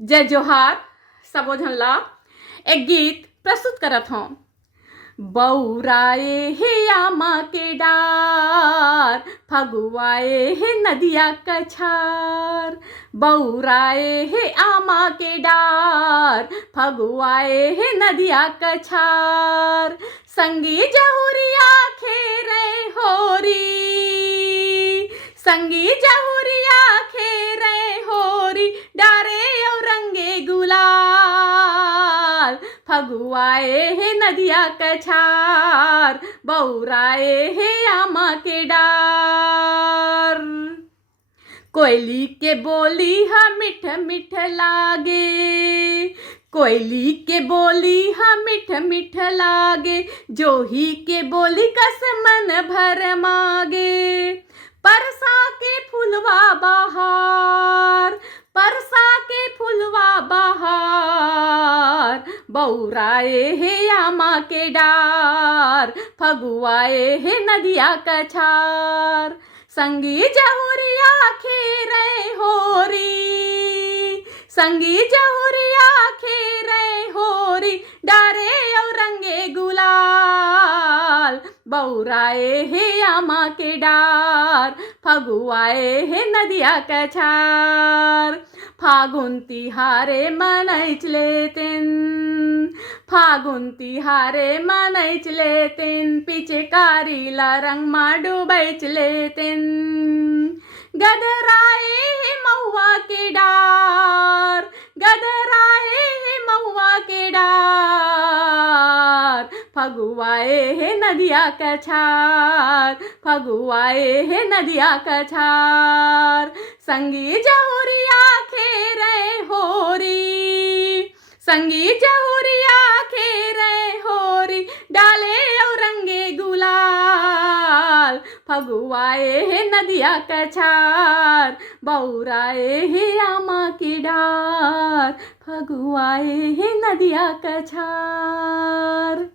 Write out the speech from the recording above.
जय जोहार सबो झन ला एक गीत प्रस्तुत करत हूँ। बौराए हे आमा के डार, फगुआए हे नदिया कछार। बौराए हे आमा के डार, फगुआए हे नदिया कछार। संगी जहुरिया खेरे होरी, संगी जहुरिया खेरे होरी, डारे और रंगे गुलाल। फगुआए हे नदिया कछार, बौराए हे आमा के डार। कोयली के बोली हा मिठ मिठ लागे, कोयली के बोली हा मिठ मिठ लागे। जोही के बोली कस मन भर मागे। परसा के फुलवा बहार, परसा के फुलवा बहार। बौराए हे आमा के डार, फगुआए हे नदिया कछार। संगी जहुरिया खेरे होरी, संगी जहुरिया खेरे होरी, डारे और रंगे गुलाल। बौराए हे आमा के डार, फगुआए हे नदिया कछार। फागुन तिहारे मनैच लेतिन, फागुन तिहारे मनैच लेतिन। पिचकारी ला रंग मा डुबैच लेतिन। गदराए हे महुआ के डार, गदराए हे महुआ के डार। फगुआए हे नदिया कछार, फगुआए हे नदिया कछार। संगी जहुरिया खेरे होरी, संगी जहुरिया खेरे होरी, डाले और रंगे गुलाल। फगुआए हे नदिया कछार, बौराए हे आमा की डार। फगुआए हे नदिया कछार।